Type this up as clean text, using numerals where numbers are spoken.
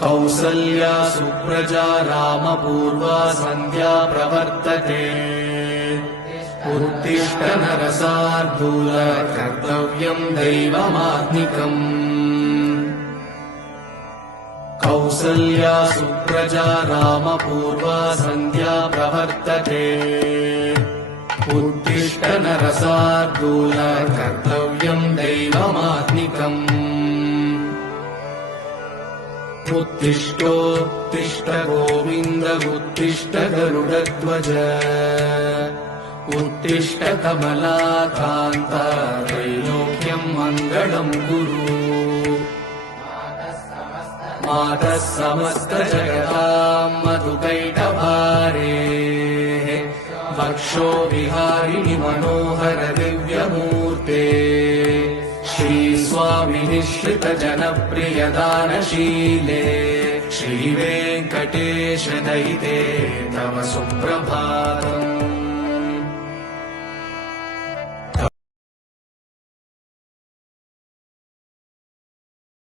कौसल्या सुप्रजा रामपूर्वा सन्ध्या प्रवर्तते उत्तिष्ठ नरसार्दूल कर्तव्यम् दैवमात्मिकम् कौसल्या सुप्रजा रामपूर्वा सन्ध्या प्रवर्तते उत्तिष्ठ नरसार्दूल कर्तव्यम् दैवमात्मिकम् उत्तिष्ठोत्तिष्ठ गोविन्द उत्तिष्ठ गरुडध्वज उत्तिष्ठ कमलाकान्त त्रैलोक्यम् मङ्गलम् कुरु मातः समस्त जगताम् मधुकैटभारे वक्षो विहारिणि मनोहर दिव्यमूर्ते श्रीस्वामिनि श्रित जनप्रिय दानशीले श्रीवेङ्कटेश दयिते तव सुप्रभातम्।